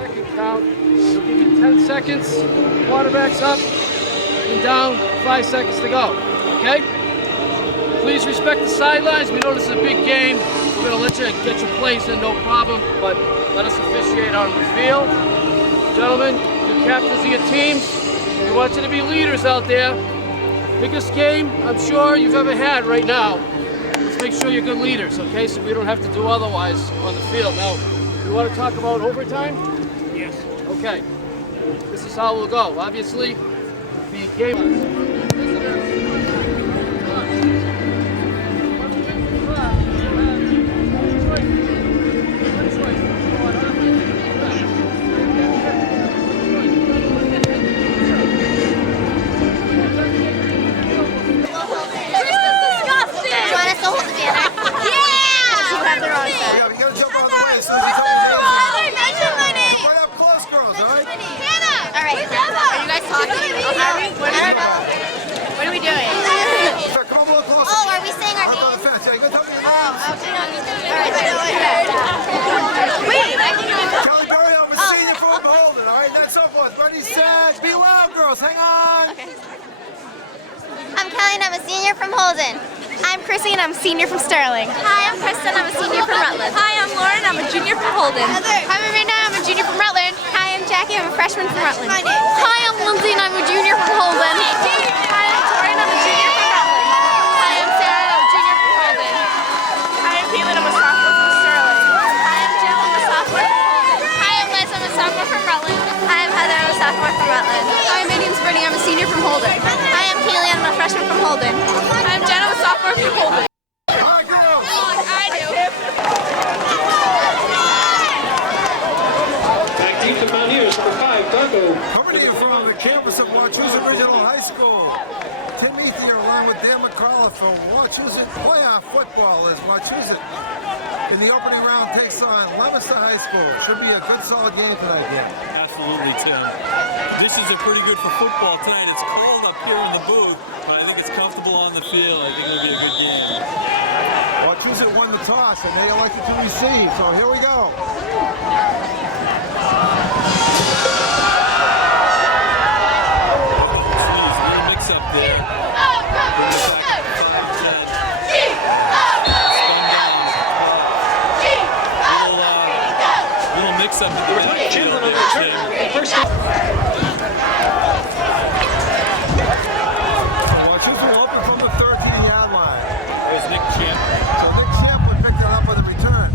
second count. You'll give you 10 seconds. Quarterback's up and down. 5 seconds to go. Okay? Please respect the sidelines. We know this is a big game. We're going to let you get your plays in, no problem. But let us officiate on the field. Gentlemen, you captains of your teams. We want you to be leaders out there. Biggest game I'm sure you've ever had right now. Let's make sure you're good leaders, okay? So we don't have to do otherwise on the field. Now, you want to talk about overtime? Yes. Okay. This is how we'll go. Obviously, the game. What are we doing? Oh, are we saying our names? Wait, Kelly Berry, I'm a senior from Holden, all right? That's so forth. Ready, set, be well, girls. Hang on. Okay. I'm Kelly and I'm a senior from Holden. I'm Chrissy and I'm a senior from Sterling. Hi, I'm Kristen. I'm a senior from Rutland. Hi, I'm Lauren. I'm a junior from Holden. Hi, I'm Amanda. I'm a junior from Rutland. Hi, I'm Jackie. I'm a freshman from Rutland. Hi, I'm Lindsay and I'm a junior from Holden. Hi, I'm Tori and I'm a junior from Rutland. Hi, I'm Sarah and I'm a junior from Holden. Hi, I'm Caitlin. I'm a sophomore from Sterling. Hi, I'm Jill. I'm a sophomore from Holden. Hi, I'm Liz. I'm a sophomore from Rutland. Hi, I'm Heather. I'm a sophomore from Rutland. Hi, my name's Brittany. I'm a senior from Holden. Hi, I'm Kaylee. I'm a freshman from Holden. Hi, I'm Jenna. I'm a sophomore from Holden. Coming to you from the campus of Wachusett Regional High School. Tim Ethier along with Dan McCullough from Wachusett Playoff Football as Wachusett in the opening round takes on Leominster High School. Should be a good solid game tonight, Dan. Absolutely, Tim. This is pretty good for football tonight. It's cold up here in the booth, but I think it's comfortable on the field. I think it'll be a good game. Wachusett won the toss and they elected to receive, so here we go. Up there. Little mix up in the backfield there. Wachusett open from the 13-yard line. There's Nick Champ. So Nick Champ would pick that up with a return.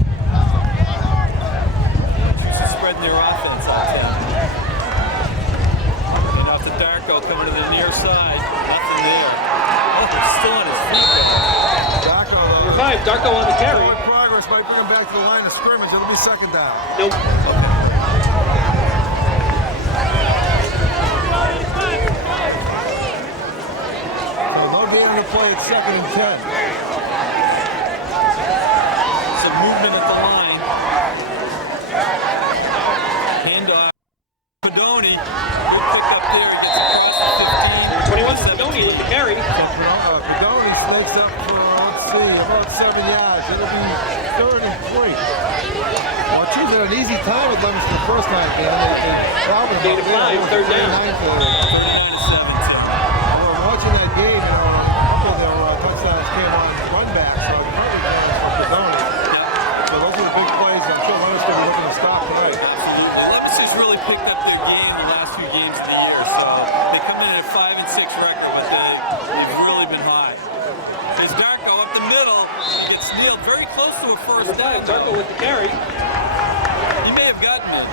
Spreading their offense out there. And off to Darko coming to the near side. Nothing there. Oh, he's still on his feet though. Darko, Number 5, Darko on the carry. Progress might bring him back to the line of scrimmage. It'll be second down. Nope. Okay. They'll be able to play at 2nd and 10. Some movement at the line. Handoff. Pedoni. Good pick up there. He gets across the 15. 21, Pedoni with the carry. Pedoni snakes up for, let's see, about 7 yards. It'll be 3rd and 3. Wachusett had an easy time with Leominster the first time. Gain of 5, 3rd down. 39-7. Watching that game, a couple of their touchdowns came on run back, so probably plans for Pedoni. So those are the big plays. I'm sure Leominster will be looking to stop tonight. Absolutely. Leominster's really picked up their game the last few games of the year. So they come in at a 5-6 record, but they've really been high. There's Darko up the middle. He gets nailed very close to a first down. Darko with the carry. He may have gotten it.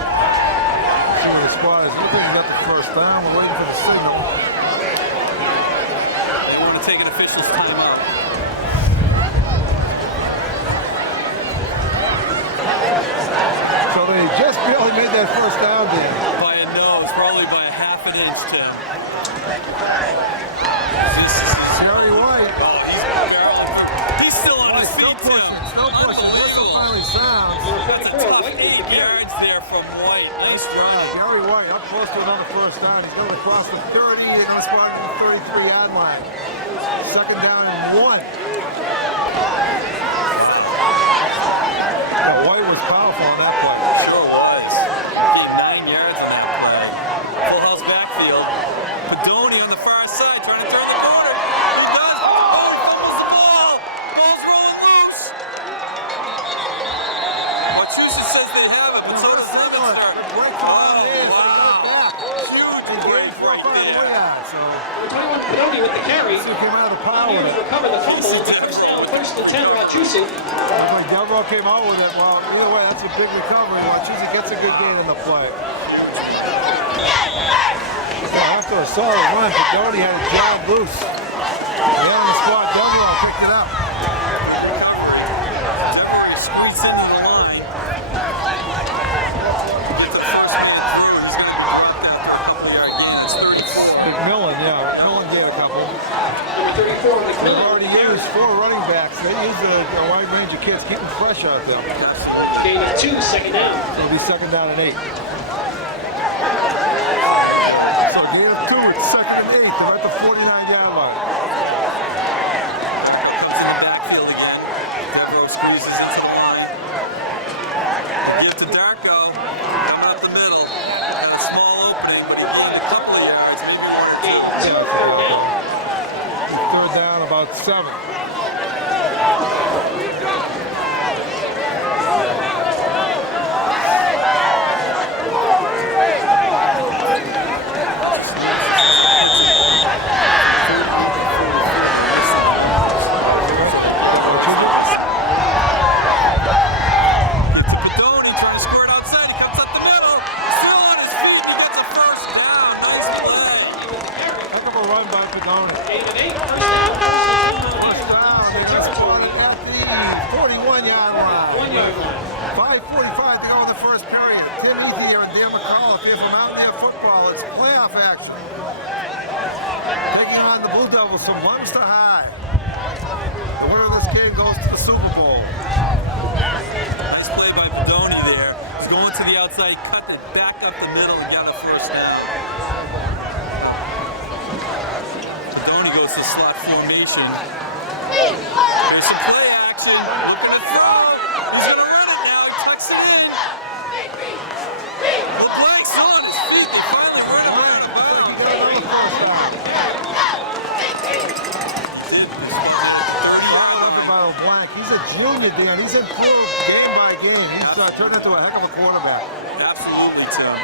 See what the squad is. We think he got the first down. We're waiting for the signal. They want to take an official's timeout. So they just barely made that first down there. By a nose, probably by a half an inch, Tim. Jerry White. He's still on his feet, Tim. Still pushing. Whistle finally sounds. That's a tough 8 yards there from White. Nice drive. Gary White up close to another first down. He's going across the 30 and he's spotted the 33-yard line. 2nd down and 1. White was powerful on that play. Sure was. He with it. Recover the fumble. First down, first and 10, Wachusett. When Devereaux came out with it, well, either way, that's a big recovery. Wachusett gets a good gain in the play. So after a solid run, Fedoni had it jammed loose. And on the spot, Devereaux picked it up. Devereaux squeezed into the line. That's the first man through. He's going to go out after a couple of yard gains. McMillan, yeah. McMillan gave a couple. Number 34, They've McMillan. already used 4 running backs. They use a wide range of kids, keep them fresh out there. Gain of 2, second down. It'll be second down and 8. So gain of 2, it's second and 8. They're at the 49-yard line. Comes in the backfield again. Devereaux squeezes into the line. Give to Darko. Coming up the middle. Had a small opening, but he gained a couple of yards, maybe 1 or 2. Gain 2, third down. Third down, about 7. Gets to Pedoni, trying to squirt outside. He comes up the middle. Still on his feet. He gets a first down. Nice play. Heck of a run by Pedoni. Gain of 8, first down. They just started at the 41-yard line. 1 yard line. 5:45 to go in the first period. Tim Ethier and Dan McAuliffe here from Out There Football. It's playoff action. Taking on the Blue Devils from Leominster High. The winner of this game goes to the Super Bowl. Nice play by Pedoni there. He's going to the outside, cut it back up the middle and got a first down. Pedoni goes to slot formation. There's some play action. Looking to throw. He's going to run it now. He tucks it in. LeBlanc's on his feet. They finally run it out. Black. He's a junior, Dan. He's improved game by game. He's turned into a heck of a quarterback. Absolutely, Tim.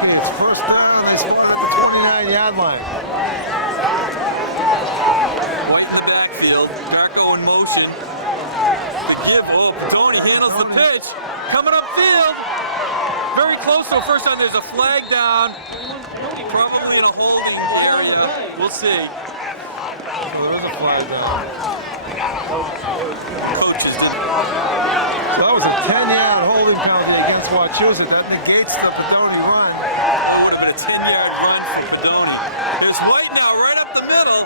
Okay, it's first down. They scored at the 29-yard line. Right in the backfield. Darko in motion. The give. Oh, Pedoni handles the pitch. Coming upfield. Very close to first time. There's a flag down. Probably in a holding area. We'll see. There is a flag down. Coaches didn't. That was a 10-yard holding penalty against Wachusett. That negates the Pedoni run. Would have been a 10-yard run for Pedoni. There's White now right up the middle.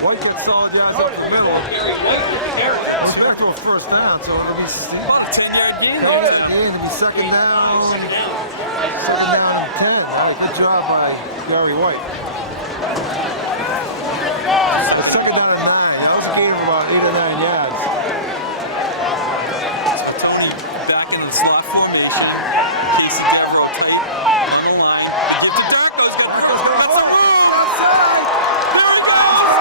White gets solid yards up the middle. He's back to a first down, so it'll be About a 10-yard gain. it'll be second down. Second down and 10. All right, good job by Gary White. It's second down and 9. That was a gain of about 8 or 9 yards. Pedoni back in the slot formation. Casey Devereaux tight on the line. They give to Darko. He's got that's a move. Outside. There he goes.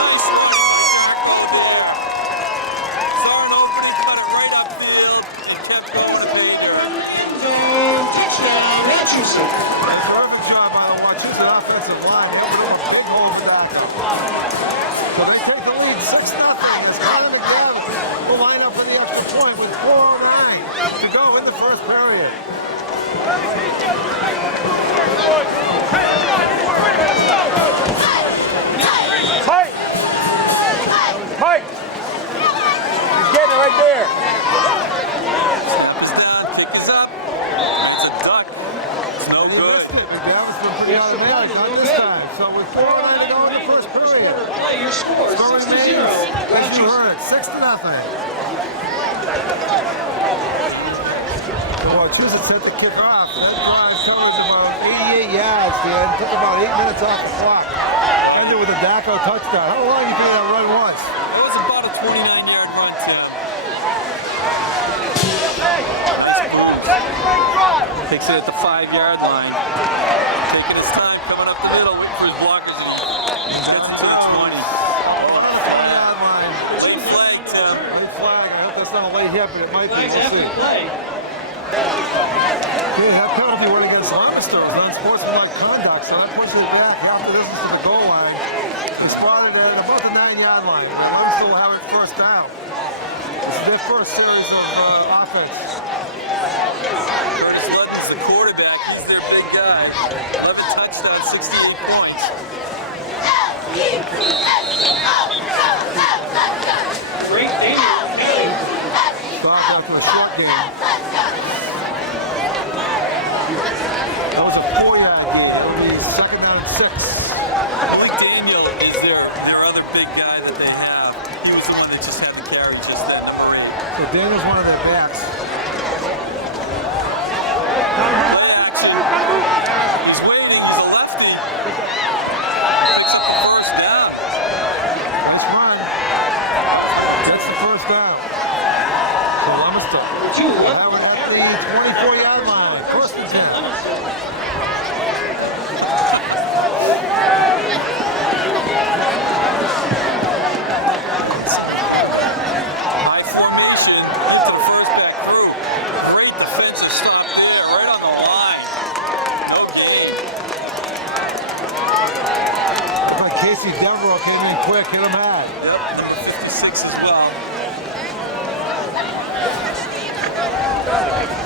Nice run, Darko there. Saw an opening, cut it right upfield, and kept going to Baker. Touchdown, Wachusett. Terrific job by the Wachusett offensive line. They're doing a big hole back. So they take the lead 6-0. It's kind of together. We'll line up for the extra point with 4:09 to go in the first period. Mike! He's getting it right there. Snap is down, kick is up. It's a duck. It's no good. Dallas been pretty automatic on this time. So with 4:09 to go in the first period. Play your score, Score 6-0. remains, as you heard, 6-0. The Wachusett set the kick off. That drive totals about 88 yards, Dan. Took about 8 minutes off the clock. Ended with a Darko touchdown. How long do you think that run was? It was about a 29-yard run, Tim. Takes it at the 5-yard line. Taking his time, coming up the middle, waiting for his blockers, and he gets it to the 20. 5-yard line. Late flag, Tim. Late flag. I hope that's not a late hit. points. Stop after a short game. That was a 4-yard gain. It'll be second down and 6. Mike Daniel is their other big guy that they have. He was the one that just had the carry, just that number 8. So Daniel's one of their backs. Play action. He's waiting. He's a lefty. Picks up the first down. That's fine. That's the first down. So Leominster. That was at the 24-yard line. First and 10. High formation. Moves to the first back through. Great defensive stop there. Right on the line. No gain. Looks like Casey Devereaux came in quick, hit him hard. Yep, number 56 as well.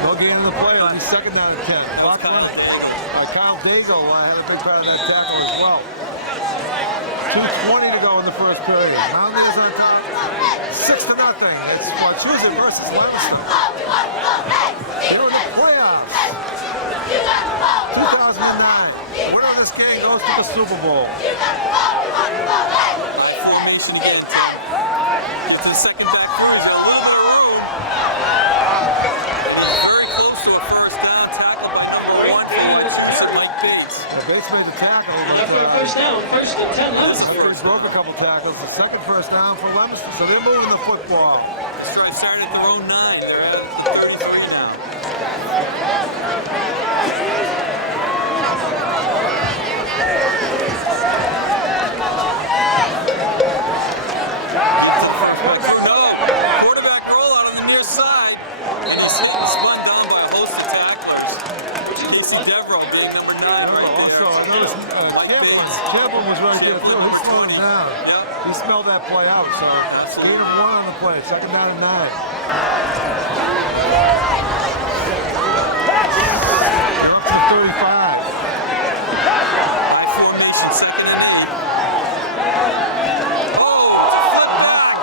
No gain in the play. It'll be second down and 10. Clock running. Kyle Dago had a big part of that tackle as well. 2:20 to go in the first period. Mountaineers on top. 6-0. It's Wachusett versus Leominster. They're in the playoffs. 2009. The winner of this game goes to the Super Bowl. High formation again. Get to the second back through. He's got a little bit of room. Very close to a first down. Tackle by number 1 for Wachusett, Mike Bates. Bates made the tackle. First down, first and 10 Leominster. He broke a couple tackles. The second first down for Leominster. So they're moving the football. Started at their own 9. They're at 33 now. No. Quarterback roll out on the near side. And he's spun down by a host of tacklers. Casey Devereaux, being number 9 right Also, there. I noticed Champlin was right there too. He slowed him down. Yep. He smelled that play out. So gain of 1 on the play. Second down and 9. Up to 35. High formation, second and 8. Oh, foot block.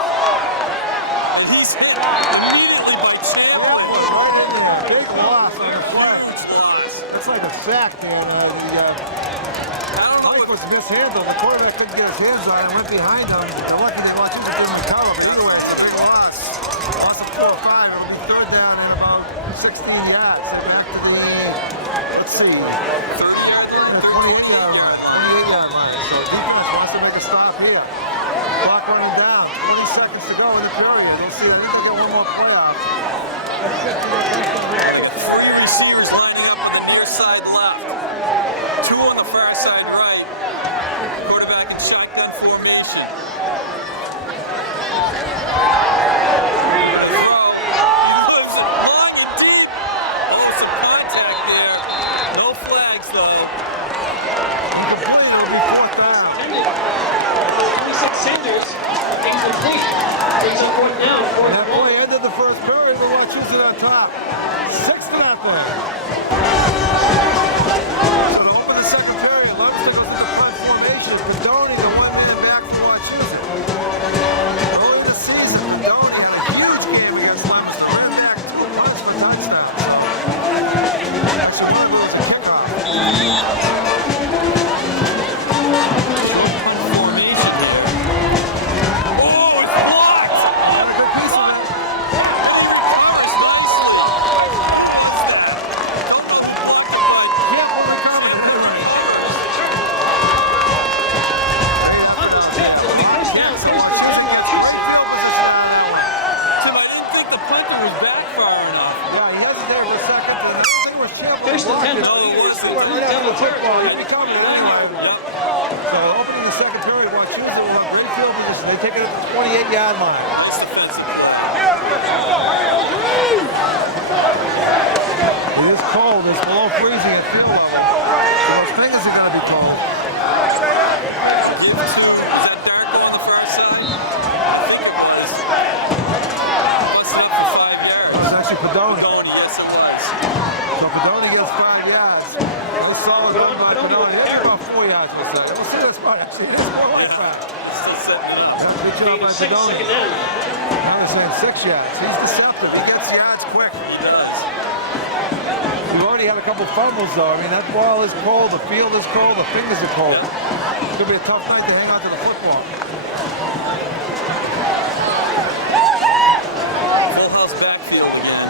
And he's hit immediately by Champlin. Right in there. Big loss on the play. Huge loss. Looks like a sack, man. Mike was mishandled. The quarterback couldn't get his hands on it. Went behind him. They're lucky they watched him didn't recover. But either way, it's a big loss. Loss of 4 or 5. It'll be third down and about 16 yards. So back to the, let's see, 28-yard line. 28-yard line. So defense wants to make a stop here. Clock running down. 20 seconds to go in the period. They'll see. I think they'll get one more playoff. 3 receivers lining up on the near side left. 2 on the far side right. Quarterback in shotgun formation. Moves it long and deep. Oh, some contact there. No flags though. Incomplete. It'll be fourth down. 26 Sanders, incomplete. Brings up fourth down, fourth That and 1. play ended the first period. We'll watch Wachusett on top. 6-0. So to open the second period, Leominster goes into punt formation. Condoni, the one-man back for Wachusett. Early this season, Condoni had a huge game against Leominster. Ran back 2 punts for touchdowns. Actually, one of those was a kickoff. Formation here. Oh, it's blocked. Got a good piece of it. Can't overcome it. Punt is tipped. It'll be first down, first and 10 Wachusett. Tim, I didn't think the punter was back far enough. Yeah, he hesitated for a second. I think it was Champlin. First and 10 No, it was. He went right after the football. He recovered it anyway. Yep. So opening the second period, Wachusett will have great field position. They take it at the 28-yard line. Nice defensive play. It is cold. It's below freezing at field level. So those fingers are going to be cold. Give it to, is that Darko on the far side? I think it was. Busted up for 5 yards. It's actually Pedoni. Tony, yes it was. So Pedoni gets 5 yards. It was solid run by Pedoni. It's about 4 yards. yards. We'll see this one. See this more like that. That's a good job Gain by of 6, Pedoni. second down. Now they're saying 6 yards. He's deceptive. He gets yards quick. He does. You already had a couple fumbles, though. I mean, that ball is cold. The field is cold. The fingers are cold. It's going to be a tough night to hang on to the football. Full house backfield again.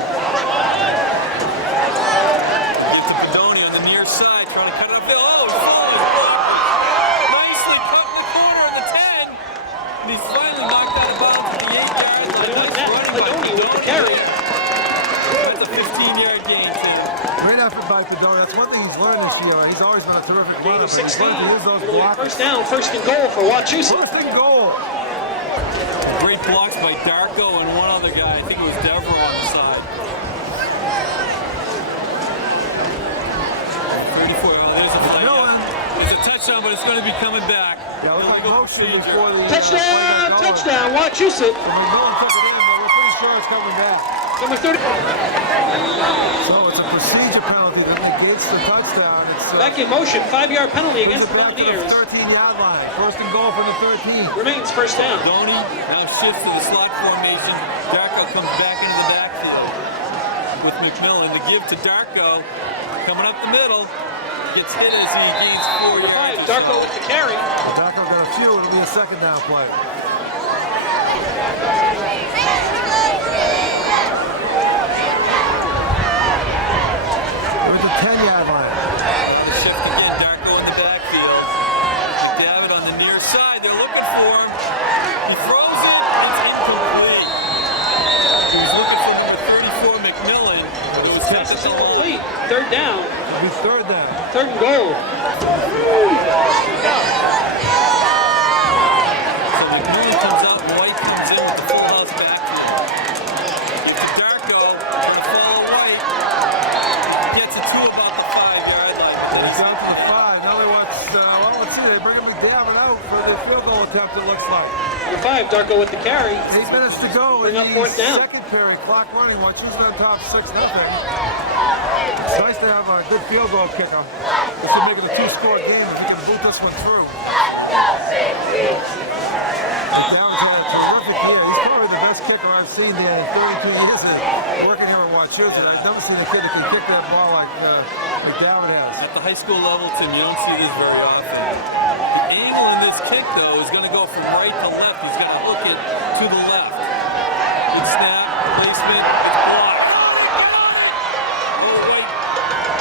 Get to Pedoni on the near side, trying to cut it upfield. Oh, he's falling. Nicely cut in the corner of the 10. And he's finally knocked out of bounds at the 8 yard line. Nice running by Pedoni with the carry. That's a 15-yard gain, Tim. Great effort by Pedoni. That's one thing he's learned this year. He's always been a terrific Gain runner. of But he's 16. learned to use those It'll be blocks. first down, first and goal for Wachusett. First and goal. Great blocks by Darko and one other guy. I think it was Devereaux on the side. 34. Oh, there's a flag. It's a touchdown, but it's going to be coming back. Yeah, it was like Illegal motion procedure. before the Touchdown, touchdown, Wachusett. McMillan took it in, but we're pretty sure it's coming back. Number 30. So it's a procedure penalty that negates the touchdown. It's Back in motion, 5-yard penalty brings against it the back to the Mountaineers. 13-yard line. First and goal from the 13. Remains first down. Pedoni now shifts to the slot formation. Darko comes back into the backfield with McMillan. The give to Darko. Coming up the middle. Gets hit as he gains 4 Number yards. 5, Darko with the carry. Darko got a few. It'll be a second down play. We're at the 10-yard line. Shift again. Darko in the backfield. McDavid on the near side. They're looking for him. He throws it. It's incomplete. He was looking for number 34, McMillan. It was Pass hit is at the hole. incomplete. Third down, It'll be third down. third and goal. So McMillan comes out, White comes in with the full house backfield. Get to Darko, gonna follow White. Gets it to about the 5-yard line. He's down to the 5. Now they watch, well, let's see. They bring him McDavid out for the field goal attempt, it looks like. Number 5, Darko with the carry. 8 minutes to go Bring in up the fourth down. second period. Clock running. Wachusett on top 6-0. It's nice to have a good field goal kicker. This would make it a 2-score game if you can boot this one through. McDowell's had a terrific year. He's probably the best kicker I've seen there in 32 years of working here in Wachusett. I've never seen a kid that can kick that ball like McDowell has. At the high school level, Tim, you don't see this very often. The angle in this kick, though, is going to go from right to left. He's going to hook it to the left. Good snap, placement, it's blocked. Oh, wait.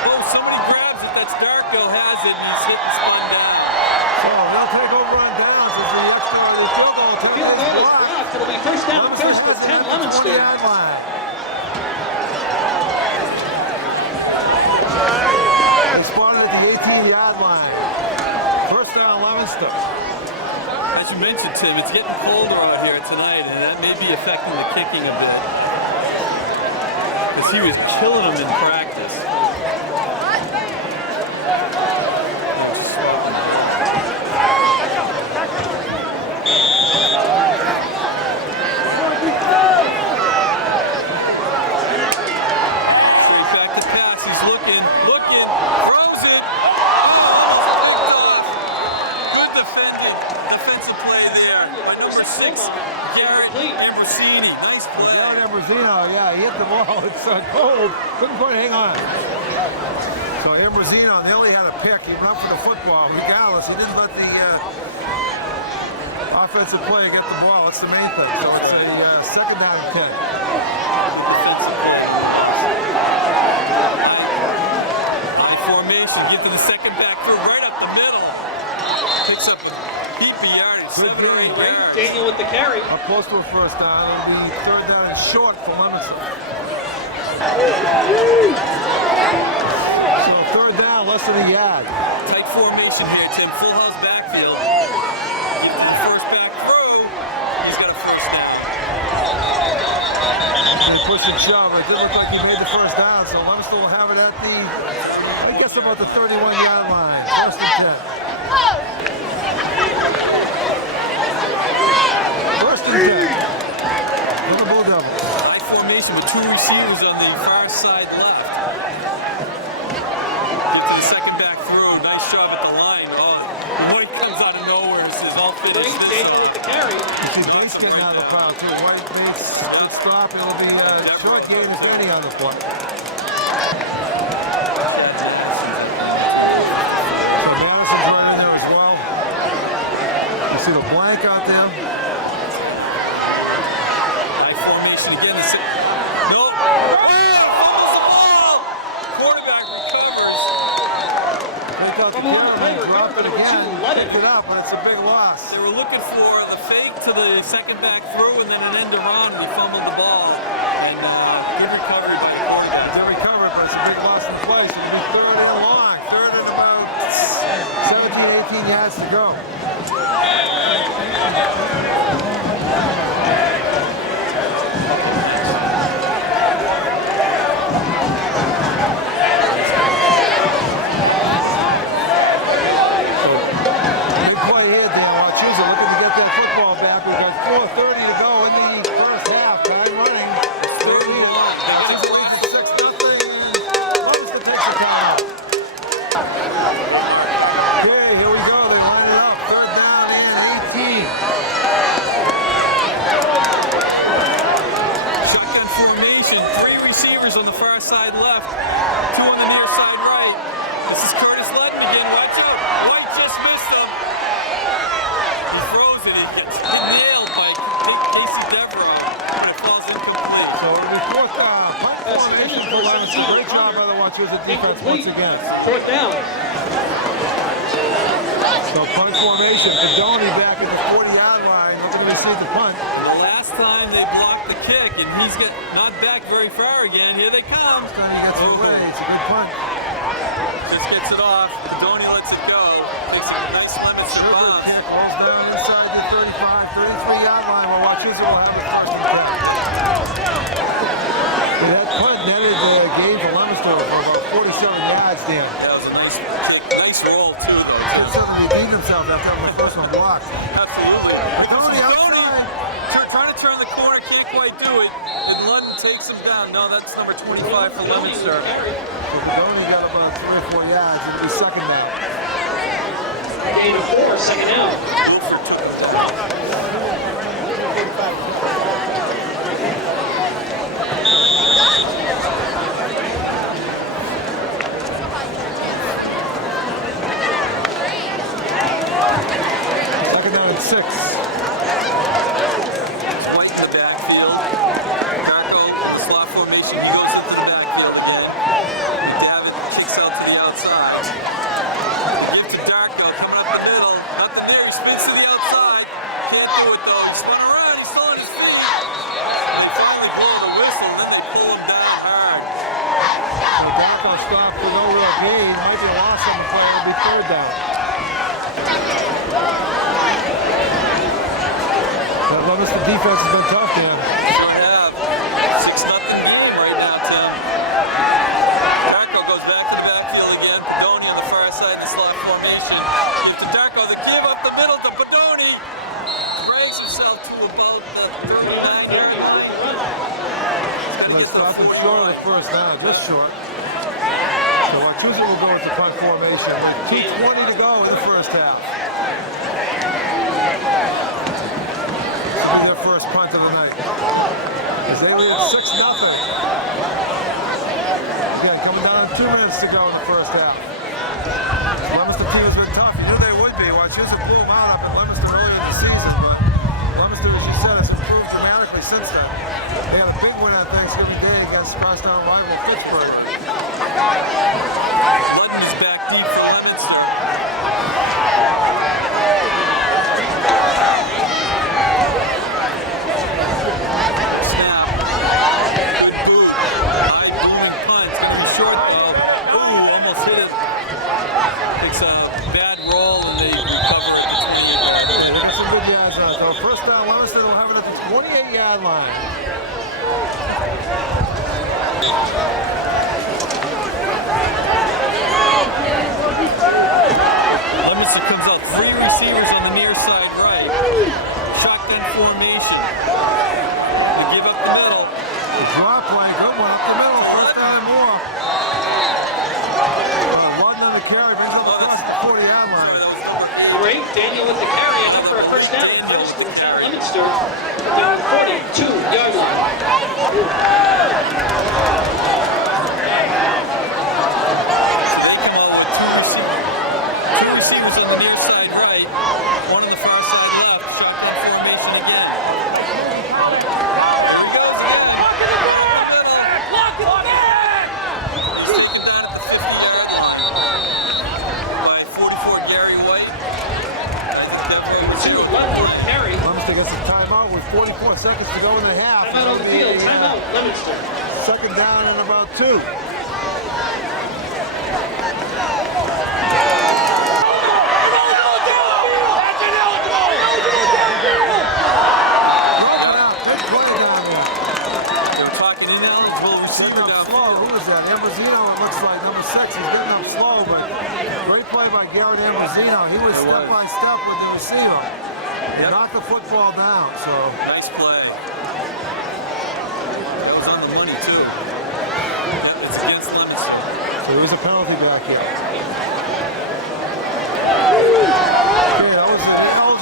Oh, somebody grabs it. That's Darko has it, and he's hit and spun down. So they'll take over on downs as the extra field goal attempt Field goal is is blocked. blocked. It'll be first down, first and 10, Leominster. 20-yard line. They spotted at the 18-yard line. First down, Leominster. As you mentioned, Tim, it's getting colder out here tonight, and that may be affecting the kicking a bit. Because he was killing them in practice. Straight back to pass. He's looking, throws it. Good defensive play there by number 6, Garrett Ambrosini. Nice play. Jared Ambrosino, yeah, he hit the ball. It's cold. Couldn't quite hang on. So Ambrosino nearly had a pick. He went for the football. Regardless, he didn't let the offensive player get the ball. That's the main thing. So it's a second down and 10. High formation, get to the second back through, right up the middle. Picks up a heap of yardage, 7 or 8 yards. Daniel with the carry. Up close to a first down. It'll be third down and short for Leominster. So third down, less than a yard. Tight formation here, Tim. Full house backfield. Get to the first back through. He's got a first down. They push and shove. It did look like he made the first down, so Leominster will have it at the, I guess, about the 31-yard line. First and 10. First and 10. For the Bull Devils. High formation with 2 receivers on the far side left. Get to the second back through. Nice shot at the line. Oh, Daniel with the carry. You see Bates getting out of the foul too. White Bates, good stop. It'll be a short gain as any on the play. So Madison's right in there as well. You see the blank out there. High formation again. Nope. Oh, fumbles the ball. Quarterback recovers. Fumble on the play, recovered by number 2, Lennon. Pick it up, but it's a big loss. They were looking for the fake to the second back through and then an end around. He fumbled the ball. And good recovery by the quarterback. They recovered, but it's a big loss in play. So it'll be third and long. Third and about 17, 18 yards to go. Big play here, Dan. Wachusett looking to get that football back. We've got 4:30 to go in the first half. Time running. It's 30 and Wachusett leads at 6-0. Leominster takes the time out. Okay, here we go. They line it up. Third down and 18. Shotgun formation. 3 receivers on the far side left. 2 on the near side right. This is Curtis Ludden again. Watch out. White just missed him. He throws it. He gets nailed by Casey Devereaux. And it falls incomplete. So it'll be fourth down. Punt formation for Leominster. Great job by the Wachusett defense once again. Fourth down. So punt formation. Padoni back at the 40-yard line. Looking to receive the punt. Last time they blocked the kick, and he's not back very far again. Here they come. This time he gets it away. It's a good punt. Just gets it off. Padoni lets it go. Takes a nice Leominster Super bounce. kick rolls down inside the 35, 33-yard line. While Wachusett will have the first and 10. That punt netted the game for Leominster for about 47 yards, Dan. That was a nice kick. Nice roll, too, though. He's sort of redeemed himself after having the first one blocked. Absolutely. Padoni outside. Trying to turn the corner, can't quite do it. And London takes him down. No, that's number 25 for Leominster. Padoni got about 3 or 4 yards. It'll be second down. Gain of 4, second down. Second down and 6. White in the backfield. Darko, the slot formation, he goes into the backfield again. David kicks out to the outside. Give to Darko, coming up the middle. Nothing there, he spins to the outside. Can't do it though. He spun around, he's still on his feet. And they finally blow the whistle, and then they pull him down hard. So Darko stopped for no real gain. Might be a loss on the play. It'll be third down. That Leominster defense has been tough, Dan. Sure have. 6-0 game right now, Tim. Darko goes back to the backfield again. Padoni on the far side of the slot formation. Give to Darko, the give up the middle to Padoni. Drags himself to about the 39-yard line. He's got to get to the Stopping 40 short of the first down, just short. So Wachusett will go with the punt formation. With 2:20 to go in the first half. This will be their first punt of the night. As they lead 6-0. Again, coming down to 2 minutes to go in the first half. Leominster team has been tough. You knew they would be. Wachusett pulled them out up in Leominster early in the season, but Leominster, as you said, has improved dramatically since then. They had a big win on Thanksgiving Day against crosstown rival Pittsburgh. Ludden is back deep for Leominster. Snap. Good boot. High booming punt. It's going to be short though. Ooh, almost hit it. It's a bad roll and they recover it between the yards. Yeah, that's some good yards on it. So first down, Leominster will have it at the 28-yard line. Leominster comes out 3 receivers on the near side right. Shotgun formation. They give up the middle. The drop line, good one up the middle. First down and more. One on the carry, brings up across the 40-yard line. Great. Daniel with the carry, and number a first down. Leominster down 42-yard line. They come out with two receivers on the near side right, one on the far side left, shotgun formation again. Here he goes again. He's taken down at the 50-yard line by 44 Gary White. Carry. Leominster gets a timeout with 44 seconds to go in the half. Timeout on the field. Timeout. Leominster. Second down and about 2. He was step by step with the receiver. He knocked the football down, so. Nice play. That was on the money, too. Yep, it's against Leominster. So there was a penalty back here. Okay, that was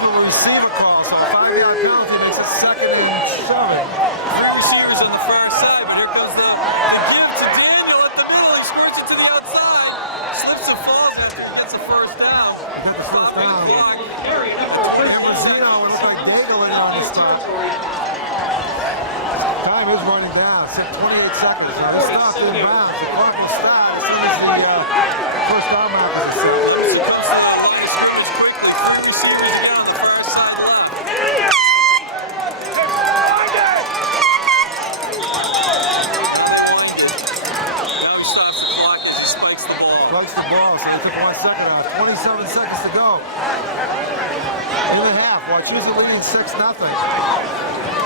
a receiver call, so a 5-yard penalty makes it 2nd and 7. 3 receivers on the far side, but here comes the give to Daniel at the middle. He squirts it to the outside. Slips and falls after he gets a first down. He got the first down. And Mazzino looks like Daigle on the spot. Time is running down. 28 seconds. Now this stopped in bounds. The clock will start as soon as the first down marker is set. He comes to the line of scrimmage quickly. 3 receivers again on the far side left. Now he stops the clock as he spikes the ball. Spikes the ball, so they took 1 second off. 27 seconds to go. In the half, Wachusett leading 6-0. It's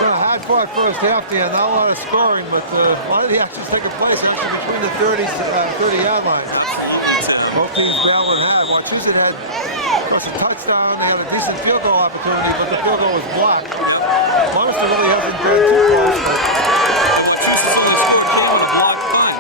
been a hard-fought first half there, not a lot of scoring, but a lot of the action's taking place between the 30-yard line. Both teams battling hard. Wachusett had, of course, a touchdown. They had a decent field goal opportunity, but the field goal was blocked. Leominster really hasn't been too close, but Wachusett only scored a game with a blocked punt.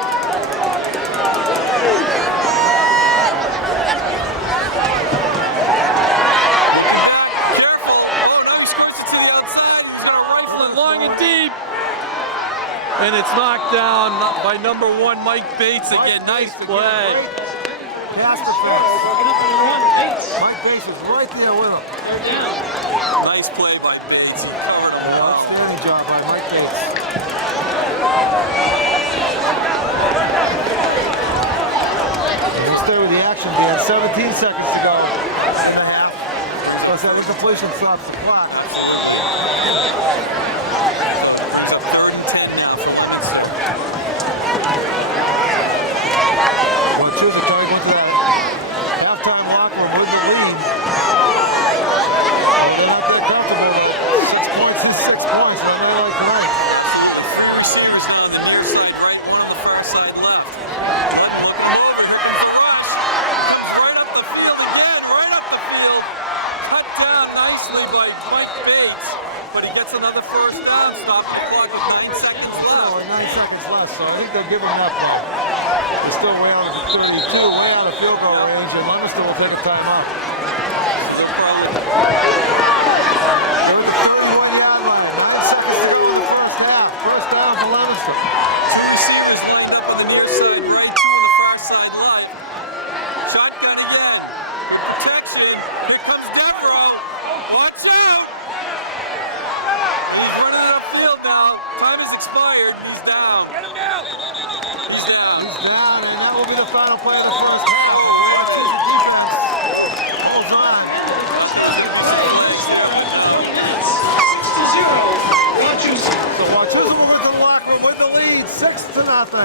And it's knocked down by number 1, Mike Bates again. Nice play. pass defense. Mike Bates is right there with him. Nice play by Bates. He covered him well. Outstanding job by Mike Bates. And we'll stay with the action, Dan. 17 seconds to go in the half. So that incompletion stops the clock. It's up 30-10 now for Leominster. Well, choose a target into that halftime locker room with the lead. They're not that comfortable. 6 points and 6 points. No matter like tonight. Three receivers now on the near side right, one on the far side left. One looking over, here comes the rush. Comes right up the field again, right up the field. Cut down nicely by Mike Bates, but he gets another first down. Stop the clock with 9 seconds left. 9 seconds left, so I think they're giving up now. They're still way out of the 32, way out of field goal range, and Leominster will take a timeout. They're at the 31-yard line. 9 seconds to go in the first half. First down for Leominster. Two receivers lined up on the near side right, two on the far side left. Shotgun again. With protection. Here comes Devereaux. Watch out! He's running upfield now. Time has expired. He's down. Get him down! He's down. He's down, and that will be the final play of the first half. Watch his defense holds on. 6-0. So Wachusett will get the locker room with the lead, 6-0.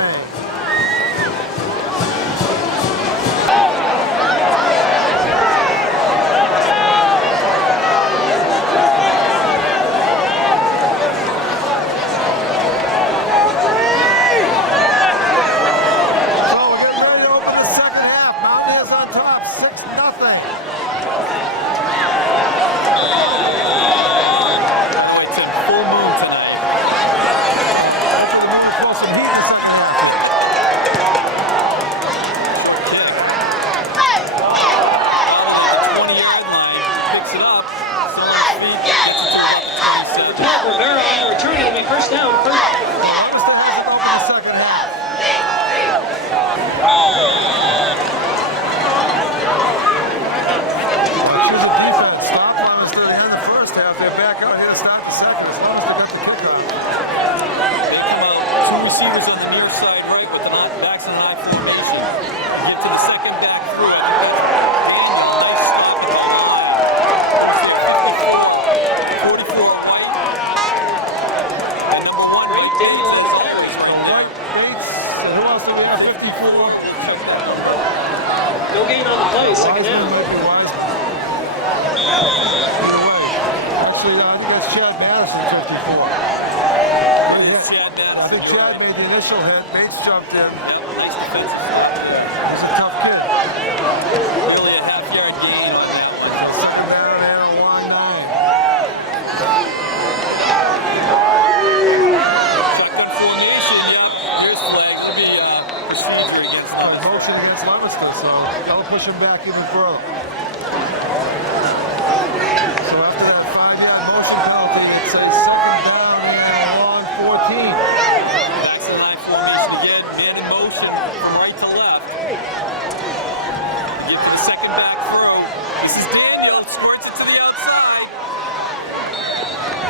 This is Daniel, squirts it to the outside.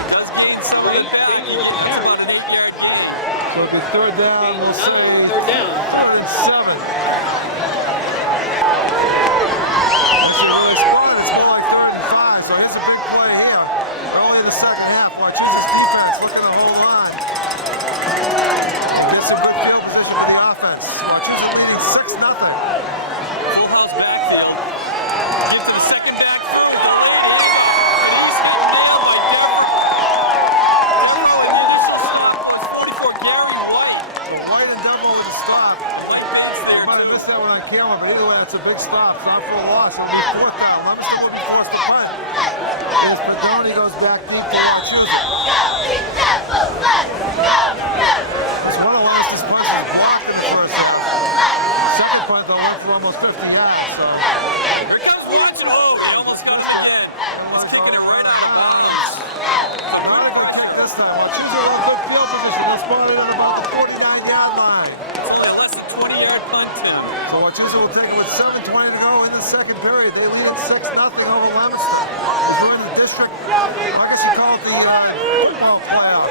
Does gain some of it back. Daniel with the It's carry. about an 8-yard gain. So if it's third down, we'll say Third down. 3rd and 7. It's a really spot. It's more like 3rd and 5. So here's a big play here. Early in the second half. Wachusett defense looking to hold on. Get some good field position for the offense. Wachusett leading 6-0. Full house backfield. Give to the second back through. Delayed. He's got nailed by Devin. It's 44, Gary White. The White and double with a stop. White bats I there might have too. missed that one on camera, but either way, it's a big stop. It's not for a loss. It'll be 4th down. Leominster will be forced to punt. As Padoni goes back deep to Wachusett. It's one of Leominster's punts was blocked in the first half. Second punt, though, went for almost 50 yards. So Here comes Watson. Oh, they almost got it again. He's kicking it right out of bounds. not a good kick this time. Wachusett had good field position. They spotted at about the 49-yard line. It's only less than 20-yard punt, Tim. So Wachusett will take it with 7:20 to go in the second period. They lead 6-0 over Leominster. They're in the district, I guess you call it the football playoffs.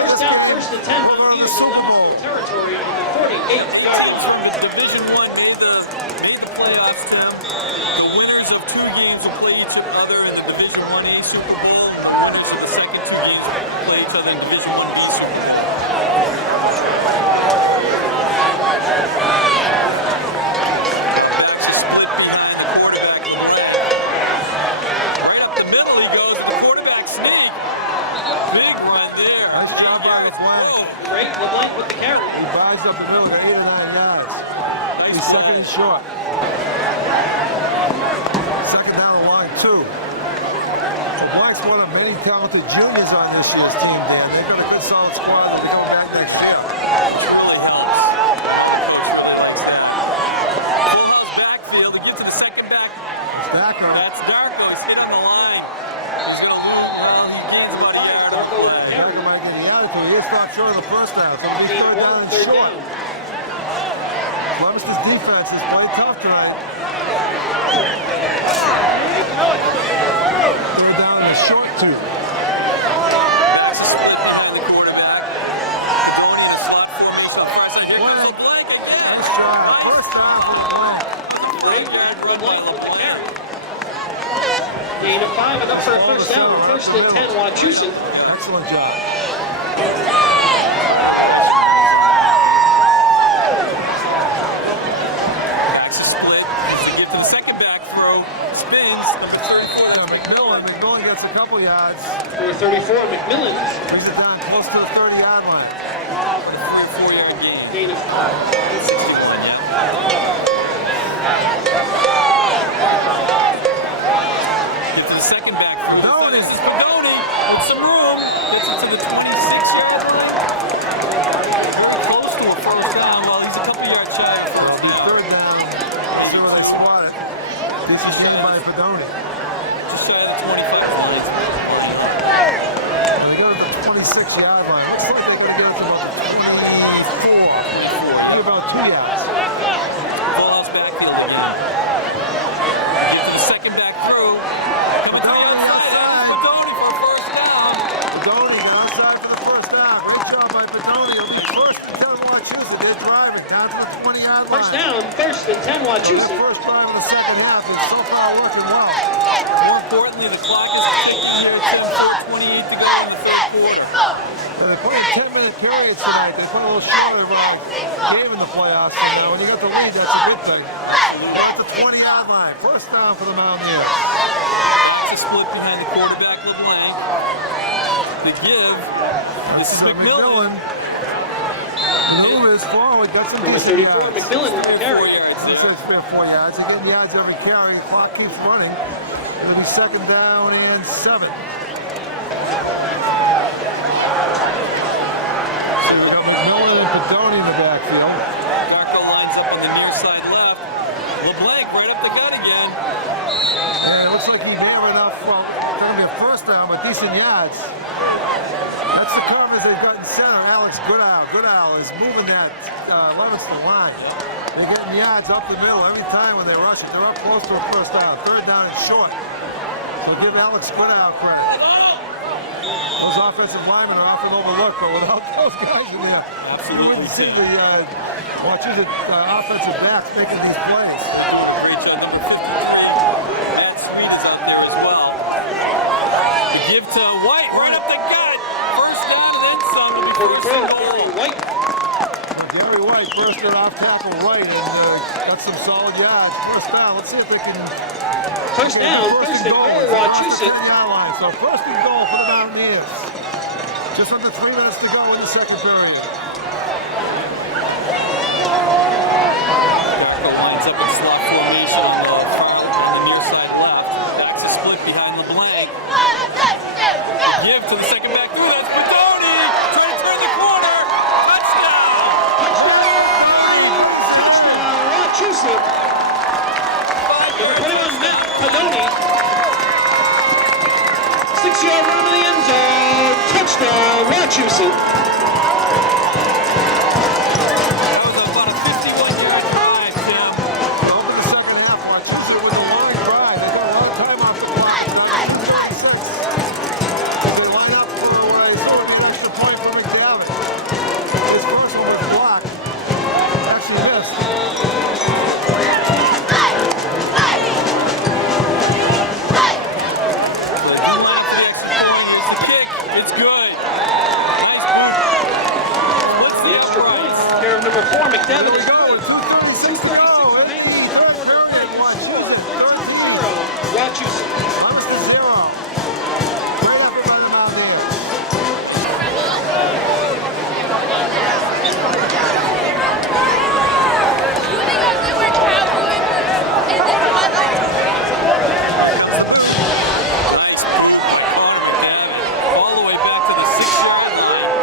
First down, 1st and 10. We're on the News Super Bowl. territory on the 48-yard Teams from the Division I made the playoffs, Tim. The winners of 2 games will play each other in the Division I-A Super Bowl. And the winners of the second 2 games will play each other in Division I-B Super Bowl. Backs are split behind the quarterback. Right up the middle he goes with the quarterback sneak. Big run there. Nice job by the flag. Great, LeBlanc with the carry. He buys up the middle to 8 or 9 yards. He's second and short. Second down the line, 2. The Black's one of many talented juniors on this year's team, Dan. They've got a good solid squad that will be coming back next year. Really helps. Coach really likes that. Full house backfield. He gives to the second back. Backer. That's Darko. He's hit on the line. He's going to move. Well, he gains about a yard off the line. Backer might get the attitude. He was stopped short of the first half. So it'll be 3rd down and short. Leominster's defense has played tough tonight. 3rd down and a short 2. Pass is split behind the quarterback. Going in a slot formation. Here comes LeBlanc again. Nice job. First down for the Black. Great, LeBlanc with the carry. Gain of 5, enough for a first down. 1st and 10, Wachusett. Excellent job. Pass is split. To get to the second back throw. Spins. Number 34. McMillan gets a couple yards. Number 34, McMillan. Brings it down close to the 30-yard line. 3 or 4 yard gain. Gain of 61, yeah. Get to the second back through. Padoni. This is Padoni with some room. Gets it to the 26-yard line. Very close to a first down. Well, he's a couple yards shy of It'll first be down. 3rd down. See where they spot it. This is gained by Padoni. Just shy of the 25 points. They go to the 26-yard line. Looks like they're going to get it to about the 24. Maybe about 2 yards. Full house backfield again. Get to the second back through. Coming to the outside. Padoni for a first down. Padoni got outside for the first down. Great job by Padoni. It'll be 1st and 10 Wachusett. They're driving down to the 20-yard line. first down, 1st and 10, Their Wachusett. first drive in the second half is so far working well. More importantly, the clock is ticking here. 4:28 to go in the 3rd quarter. They put in 10-minute periods tonight. They put a little shorter game in the playoffs. And when you get the lead, that's a good thing. They're at the 20-yard line. First down for the Mountaineers. It's a split behind the quarterback, LeBlanc. The give. This is McMillan. Maneuver is forward. Got some Number decent 34, yards. McMillan with the 4 carry. yards He there. says 3 or 4 yards. They're getting yards every carry. The clock keeps running. It'll be 2nd down and 7. So we got McMillan and Padoni in the backfield. Darko lines up on the near side left. LeBlanc right up the gut again. And it looks like he gave enough. Well, it's going to be a first down, but decent yards. That's the problem is they've gotten center. Alex Goodall is moving that Leominster line. They're getting yards up the middle every time when they rush it. They're up close to a first down. Third down and short. So give Alex Squinnow credit. Those offensive linemen are often overlooked, but without those guys in there, you wouldn't see the Wachusett offensive backs making these plays. They're doing a great job. Number 53, Matt Sweet is out there as well. The give to White, right up the gut. First down and then some to be first and goal. White. Gary White first it off tackle right and got some solid yards. First down. Let's see if they can. First down, first and goal, Wachusett. So first and goal for the Mountaineers. Just under 3 minutes to go in the second period. Darko lines up in slot formation on the near side left. Backs a split behind LeBlanc. Give to the second back through. That's Padoni trying to turn the corner. Touchdown! Touchdown, Wachusett. Number 21, Matt Padoni. 6-yard run in the end zone. Touchdown, Wachusett. That was about a 51-yard drive, Tim. Over the second half, Wachusett with a long drive. They got a long time off the clock. They line up for what I saw would be an extra point for McDavid. This first one was blocked. Actually missed. It's good. Nice boot. What's the Extra point. uprights? Here, number 4, McDavid is Go. good. 2:36 to go. Wachusett. Leominster 0. Great effort by the Mountaineers. Nice boot by Connor McDavid. All the way back to the 6-yard line.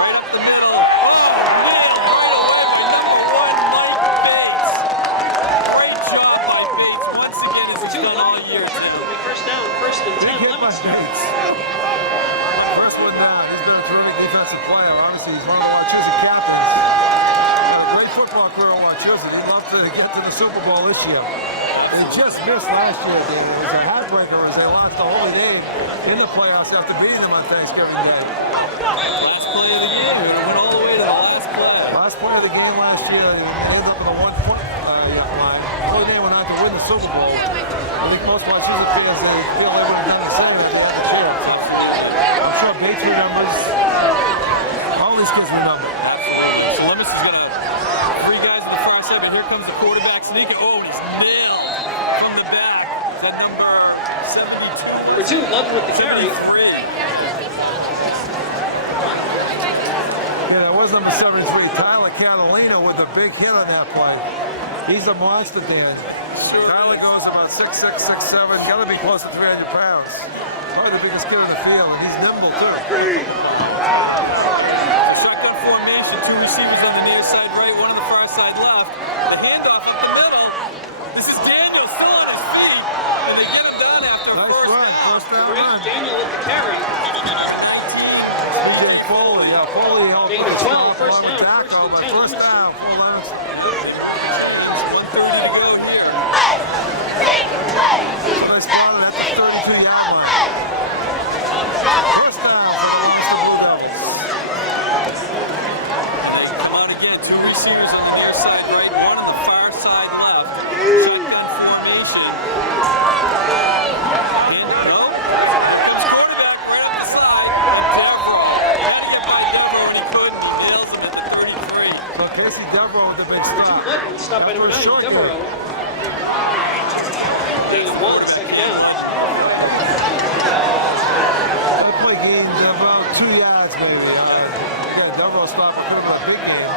Right up the middle. Oh, nailed right away by number 1, Mike Bates. Great job by Bates. Once again, as he's done all year. First down, first and 10, Big hit by Leominster. Bates. First one down. He's been a terrific defensive player. Obviously, he's one of the Wachusett captains. Great football career at Wachusett. He'd love to get to the Super Bowl this year. They just missed last year. It was a heartbreaker as they lost the Holy Name in the playoffs after beating them on Thanksgiving Day. Last play of the game. We're going to win all the way to the last play. Last play of the game last year, they ended up in a 1-point line. Holy Name went on to win the Super Bowl. I think most Wachusett fans, they feel they would have done the same if they had the chance. I'm sure Bates remembers. All these kids remember. Absolutely. So Leominster's got 3 guys on the far side, and here comes the quarterback sneaking. Oh, and he's nailed from the back. Is that number 72? Number 2, Love with the carry. 73. Yeah, it was number 73, Tyler Catalina with the big hit on that play. He's a monster, Dan. Tyler goes about 6'6", 6'7", got to be close to 300 pounds. Probably the biggest kid in the field, and he's nimble too. Shotgun formation, 2 receivers on the near side right, 1 on the far side left. The handoff up the middle. This is Daniel still on his feet, and they get him down after Nice run, first down run. Daniel with the carry. DJ Foley, yeah, Foley helped. Gain of 12, first down, first and 10. First down, full Leominster. 1:30 to go here. They started at the 32-yard line. First down for the Leominster Blue Devils. They come out again, 2 receivers on the near side right, 1 on the far side left. Shotgun formation. And no, here comes quarterback right up the side. And Devereaux. He had to get by Devereaux, and he couldn't. He nails him at the 33. So Casey Devereaux with the big stop. Stop by number 9, Devereaux. Gain of 1, second down. They play games about 2 yards maybe. Yeah, Devereaux stopped for a big game.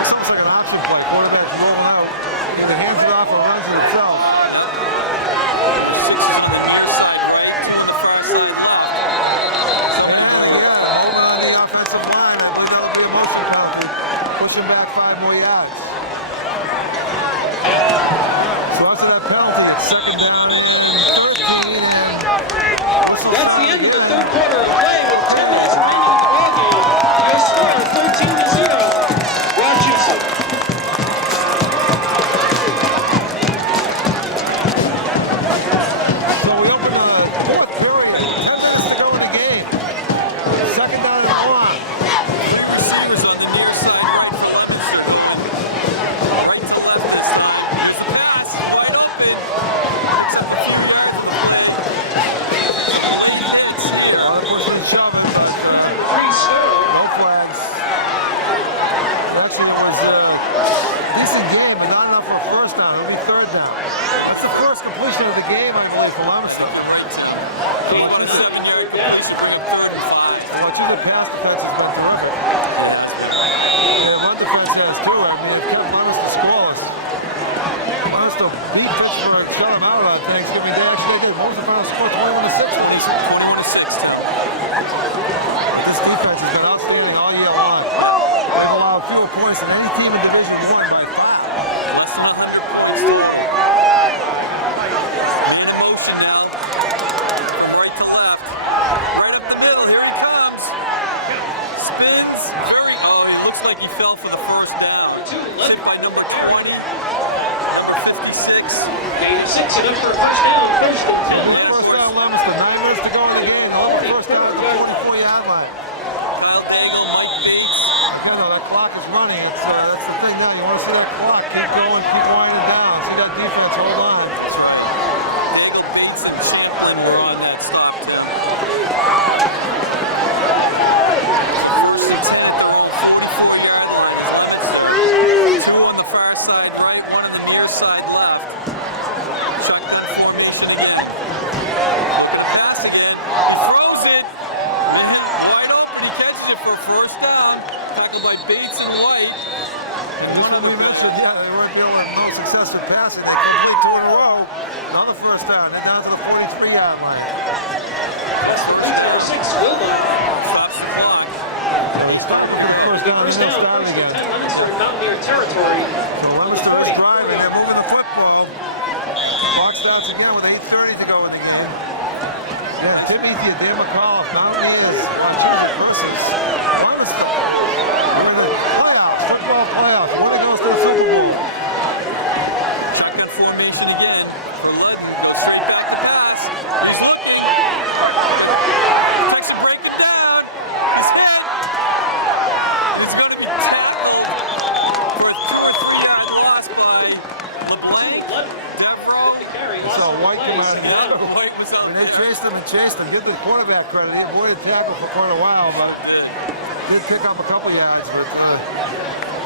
It's almost like an option play. Quarterback's rolling out. Either hands it off or runs it itself. 6 on the near side right, 2 on the far side left. Yeah, holding on the offensive line. I believe that'll be a motion penalty. Pushing back 5 more yards. So after that penalty, it's second down and 13. And That's the end of the third quarter of play with 10 minutes remaining in the ballgame. completion of the game, I believe, for Leominster. They want a 7-yard completion, bring it 3rd and 5. Wauchusa pass defense has been terrific. Yeah, run defense has too. I mean, they've kept Leominster scoreless. Leominster beat Pittsburgh, shut them out on Thanksgiving Day. Actually, they did. What was the final score? 21-6. 21-6, too. This defense has been outstanding all year long. They've allowed fewer points than any team in Division 1 by 5. Less than 100 points today. Main emotion now. From right to left. Right up the middle. Here he comes. Spins. Oh, he looks like he fell for the first down. Hit by number 20. Number 56. Gain of 6 enough for a first down. First and 10. First down, Leominster. 9 minutes to go in the game. First down at the 24-yard line. Kyle Daigle, Mike Bates. You know, that clock is running. That's the thing now. You want to see that clock. Keep going, keep winding down. See that defense, hold on. That's right. Daigle, Bates, and Champlin were on that stop, too. First and 10 at their own 44-yard line. 2 on the far side right, 1 on the near side left. Shotgun formation again. Gonna pass again. He throws it. And hit wide open. He catches it for a first down. Tackled by Bates and White. And this one we mentioned, yeah, they weren't able to have no success with passing. They complete 2 in a row. On the first down, they're down to the 43-yard line. That's for number 6, Wilbur. Stops the clock. So they started with the first down, and First then down, started first and again. 10 Leominster in Mountaineer territory. So Leominster is driving, they're moving the football. Clock starts again with 8:30 to go in the game. Yeah, Tim Ethier, Dan McCall, Mountaineers, Wauchusa versus Leominster. They're in the playoffs, football playoffs. One goes to the Super Bowl. Shotgun formation again for Ludden. Goes straight back to pass. He's looking. Takes a break it down. He's hit. He's going to be tackled for a 2 or 3-yard loss by LeBlanc. Devereaux. You saw White come out again. Yeah, White was up And they there. chased him and chased him. Give the quarterback credit. He avoided tackle for quite a while, but did pick up a couple yards. But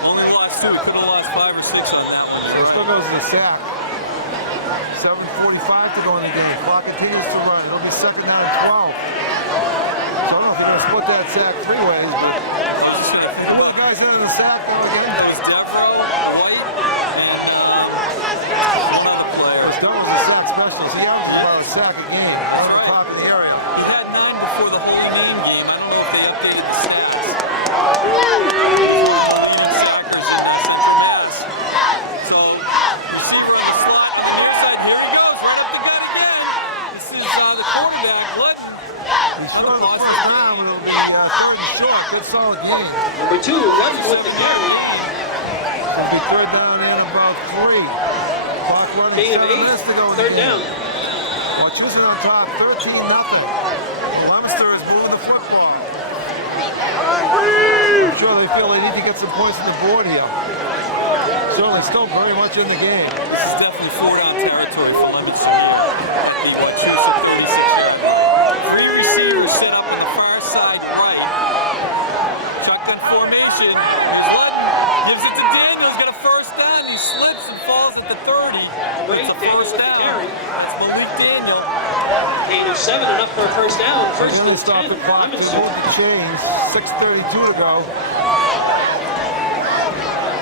Only lost 2. Could have lost 5 or 6 on that one. so it still goes to the sack. 7:45 to go in the game. Clock continues to run. It'll be second down and 12. So I don't know if they're going to split that sack 3 ways, but who are the guys that in the sack going again? There's Devereaux, White, and another player. That was a sack specialist. He averages about a sack a game. Right on top of the area. He had 9 before the Holy Name game. I don't know if they updated the stats. So, receiver on the slot on the near side. Here he goes, right up the gut again. This is the quarterback, Ludden. He's short of the first down, but it'll be third and short. Good solid game. Number 2, Ludden with the carry. It'll be third down and about 3. Clock running, Gain of 7 minutes to go in the third game. down. Wauchusa on top, 13-0. Leominster is moving the football. I'm sure they feel they need to get some points on the board here. Certainly still very much in the game. This is definitely 4-down territory for Leominster at the Wauchusa 36. 3 receivers set up on the far side right. Shotgun formation. Here's Ludden. Gives it to Daniels. Got a first down. He slips and falls at the 30. It's a first down. That's Malik Daniel. Gain of 7 enough for a first down. First Really and stop 10 the clock. They Leominster. moved the chains. 6:32 to go.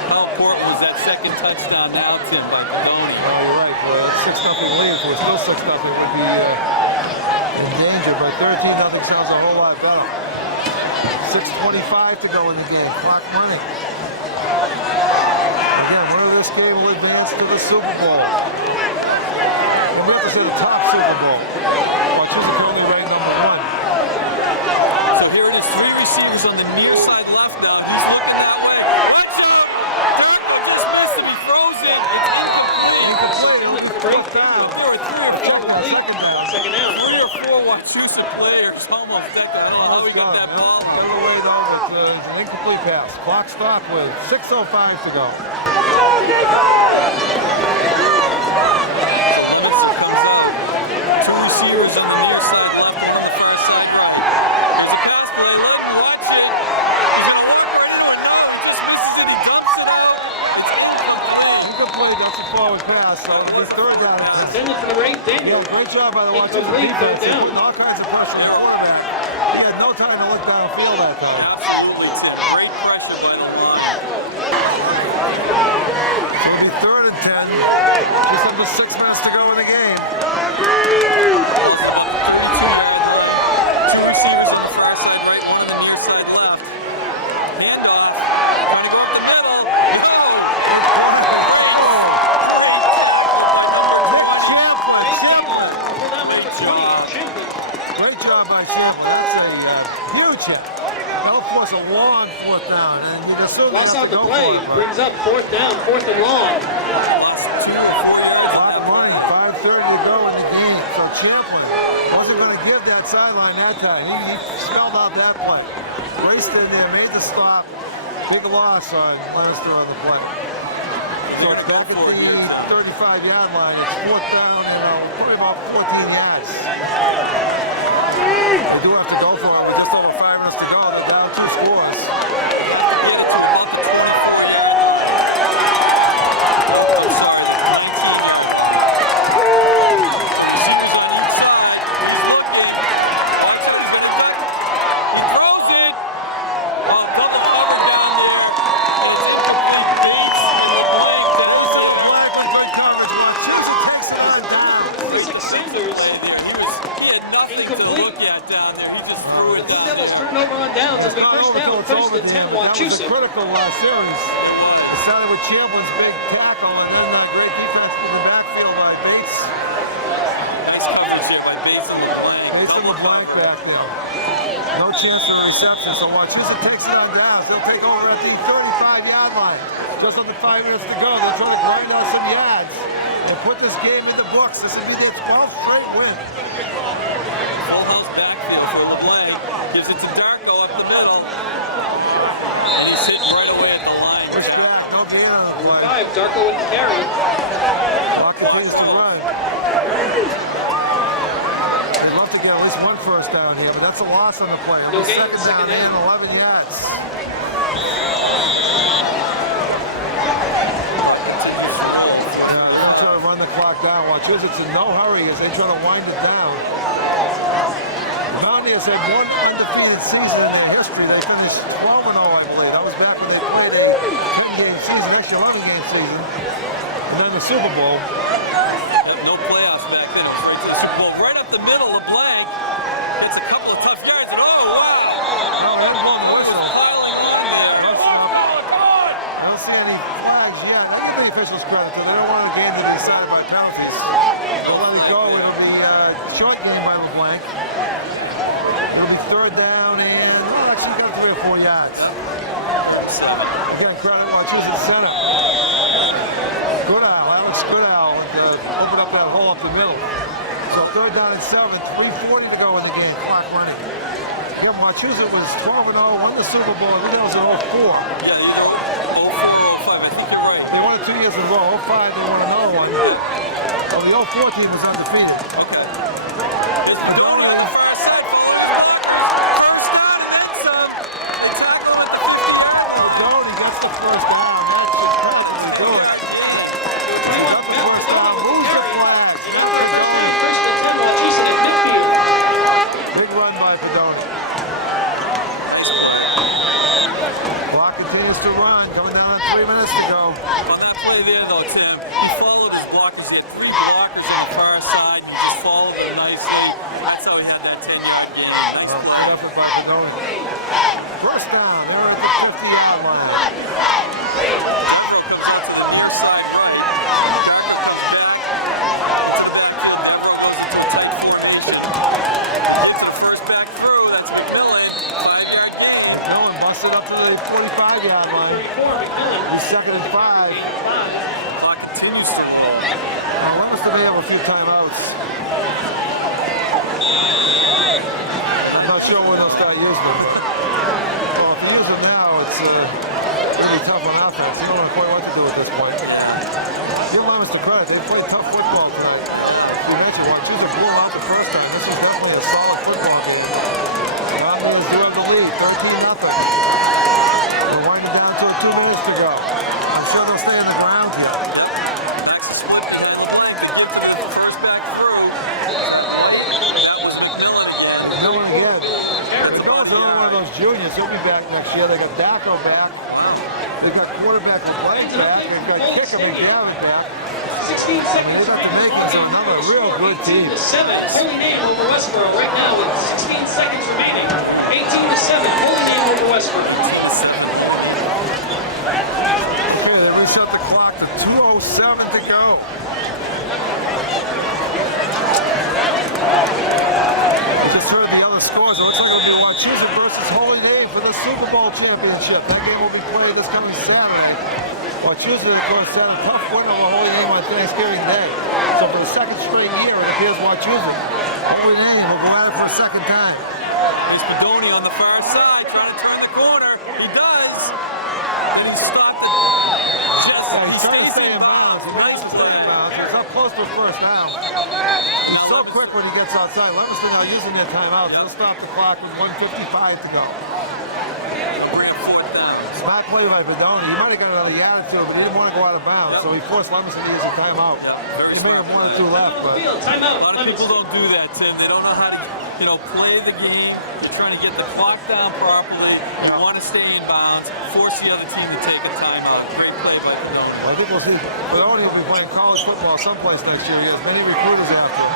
How important was that second touchdown to Alton by Bodoni? Oh, you're right. Well, it's 6-0 lead. If it was still 6-0, it would be in danger. But 13-0 sounds a whole lot better. 6:25 to go in the game. Clock running. Again, winner of this game will advance to the Super Bowl. And we have to say the top Super Bowl. Wauchusa currently ranked number 1. So here it is, 3 receivers on the near side left now. He's looking that way. Watch out! Darko just missed him. He throws it. It's incomplete. Break There down. were 3 or 4 Second down. 3 or 4 Wauchusa players almost decked. I don't know how he got that ball. Put it away though, but it's an incomplete pass. Clock stopped with 6:05 to go. Leominster comes out. 2 receivers on the near side left and on the far side right. There's a pass play. Ludden, watch it. He's going to run right into it. No, he just misses it. He dumps it out. It's incomplete. Incomplete, that's a forward pass. So it's third down and 10. Intended for the right, Daniel. Great job by the Wachusett Incomplete, defense. third down. Putting all kinds of pressure on the quarterback. He had no time to look downfield that time. Absolutely, Tim. Great pressure by the line. It's going to be 3rd and 10. Just under 6 minutes to go in the game. 2 receivers on the far side right, one on the near side left. Handoff. Trying to go up the middle. Great job by Champlin. That's a huge hit. That'll force a long 4th down. And you can assume Lost you have out to the go play. for it, Brings up 4th down, 4th and long. Lost 2 or 4 yards on that money, 5:30 to go in the game. So Champlin wasn't going to give that sideline that time. He spelled out that play. Raced in there, made the stop. Big loss on Leominster on the play. So it's back at the 35-yard line. It's 4th down and probably about 14 yards. We do have to go for it. We just have 5 minutes to go. They're down 2 scores. Get it to about the 24-yard. I'm sorry, 19-yard. Receivers on each side. He's looking. Watch it. He's going to get it. He throws it. Oh, double cover down there. And it's incomplete. Bates and the blank. Black with good coverage. Wachusett takes it on down. 46 Sanders. He had nothing to look at down there. He just threw it down Devils there. turn over on downs as we first down. First and 10, That was a Wachusett. critical series. It started with Champlin's big tackle and then great defense in the backfield by Bates. Nice coverage here by Bates and the blank. Bates in the blank back there. No chance for a reception, so Wachusett takes it on down. They'll take over at the 35-yard line. Just under 5 minutes to go. They're trying to grind out some yards and put this game in the books. This will be their 12th straight win. Full house backfield for LeBlanc. Gives it to Darko up the middle. And he's hitting right away at the line. Push back, no gain on the play. 5, Darko with the carry. Clock continues to run. They'd love to get at least 1 first down here, but that's a loss on the play. No gain, Second second down down. and 11 yards. They're trying to run the clock down. Wachusett's in no hurry as they try to wind it down. County has had 1 undefeated season in their history. They finished 12-0, I believe. That was back when they played a 10-game season, actually 11-game season. And then the Super Bowl. No playoffs back then. It was right to the Super Bowl. Right up the middle, LeBlanc gets a couple of tough yards. And oh, wow! I don't see any flags yet. I give the officials credit because they don't want the game to be decided by penalties. They'll let it go. It'll be short game by LeBlanc. It'll be 3rd down and actually got 3 or 4 yards. Again, credit Wachusett center. Alex Goodall opened up that hole up the middle. So 3rd down and 7, 3:40 to go in the game. Clock running. Yeah, Wachusett was 12-0, won the Super Bowl. I think that was in 04. Yeah, 04, 05. I think you're right. They won it 2 years in a row. 05, they won another one. Oh, the 04 team was undefeated. Okay. It's Padone on the far side. First down and then some. The tackle at the 50-yard. Padone gets the first down. That's just perfectly good. He got the first down. Moves the flag. First and 10, Wachusett at midfield. Big run by Padone. Clock continues to run. Coming down at 3 minutes to go. On that play there, though, Tim, he followed his blockers. He had 3 blockers on the far side. He just followed them nicely. That's how he had that 10-yard gain. Nice play. Good effort by Padone. First down. They're at the 50-yard line. Darko comes out to the near side right. Darko comes back. Darko goes into a tight formation. Takes the first back through. That's McMillan. 5-yard gain. McMillan busted up to the 45-yard line. 34, McMillan. He's 2nd and 5. Clock continues to roll. Leominster may have a few timeouts. I'm not sure when they'll start using them. Well, if you use them now, it's really tough on offense. You don't know quite what to do at this point. Give Leominster credit. They played tough football tonight. You mentioned Wachusett blew out the first time. This is definitely a solid football game. Rounders do have the lead, 13-0. We're winding down to 2 minutes to go. I'm sure they'll stay on the ground here. That's a split behind the blank and give them the first He'll be back next year. They got Daco back. They got quarterback and Blake back. They got Kickham and Garrett back. 16 They seconds. got the makings of another real good team. 7, Holy Name over Westboro right now with 16 seconds remaining. 18-7, Holy Name over Westboro. Okay, they reset the clock to 2:07 to go. You just heard the other scores. It looks like it'll be Wachusett versus Holy Name for the Super Bowl championship. That game will be played this coming Saturday. Wachusett, of course, had a tough win over Holy Name on Thanksgiving Day. So for the second straight year, it appears Wachusett, Holy Name, will go at it for a second time. There's Padoni on the far side trying to turn the corner. He does. And he stopped it. He's trying to stay in bounds. He wants to stay in bounds. He's up close to first down. He's so quick when he gets outside. Leominster now using their timeout. They'll stop the clock with 1:55 to go. They'll bring him fourth down. Smart play by Padoni. He might have got another yard or two, but he didn't want to go out of bounds. So he forced Leominster to use a timeout. He may have 1 or 2 left, but Timeout. A lot of people don't do that, Tim. They don't know how to, play the game. They're trying to get the clock down properly. You want to stay in bounds, force the other team to take a timeout. Great play by Padoni. I think we'll see. Padoni will be playing college football someplace next year. He has many recruiters after him.